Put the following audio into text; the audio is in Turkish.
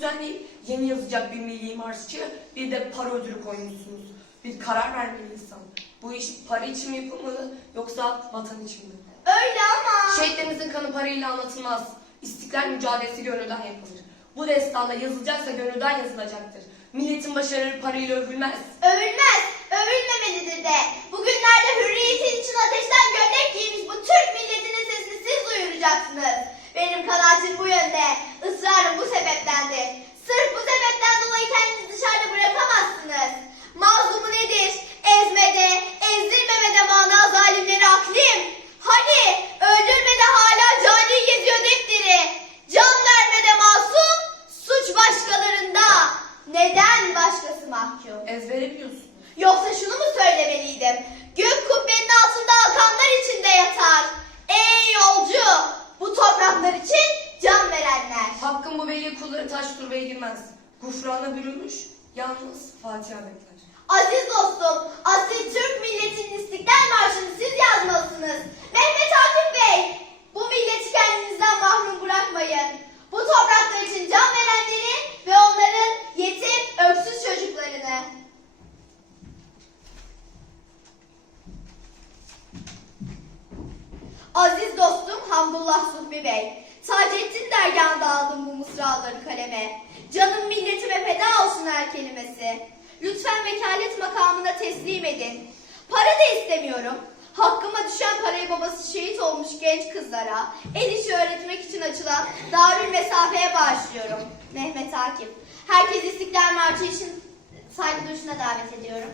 düzenleyip yeni yazacak bir milli marşçı bir de para ödülü koymuşsunuz. Bir karar vermeli insan. Bu iş para için mi yapılmalı yoksa vatan için mi? Öyle ama. Şehitlerimizin kanı parayla anlatılmaz. İstiklal mücadelesi gönülden yapılır. Bu destanda yazılacaksa gönülden yazılacaktır. Milletin başarıları parayla övülmez. Övülmez, övülmemelidir de. Bugünlerde hürriyetin için ateşten gömlek giymiş bu Türk milletinin sesini siz duyuracaksınız. Benim kanaatim bu yönde. Başkalarında. Neden başkası mahkum? Ezbere biliyorsun. Yoksa şunu mu söylemeliydim? Gök kubbenin altında akanlar içinde yatar. Ey yolcu! Bu topraklar için can verenler. Hakkın bu veli kulları taş turbaya girmez. Gufrana bürünmüş, yalnız Fatiha bekler. Aziz dostum, asil Türk milletinin İstiklal Marşı'nı siz yazmalısınız. Mehmet Akif Bey, bu milleti kendinizden mahrum bırakmayın. Bu topraklar için can verenleri ve onların yetim, öksüz çocuklarını. Aziz dostum Hamdullah Suhbi Bey, Taceddin dergahında aldım bu mısraları kaleme. Canım milletime feda olsun her kelimesi. Lütfen vekalet makamına teslim edin. Para da istemiyorum. Hakkıma düşen parayı babası şehit olmuş genç kızlara, el işi öğretmek için açılan Darül Mesafe'ye bağışlıyorum. Mehmet Akif. Herkes İstiklal Marşı için saygı duruşuna davet ediyorum.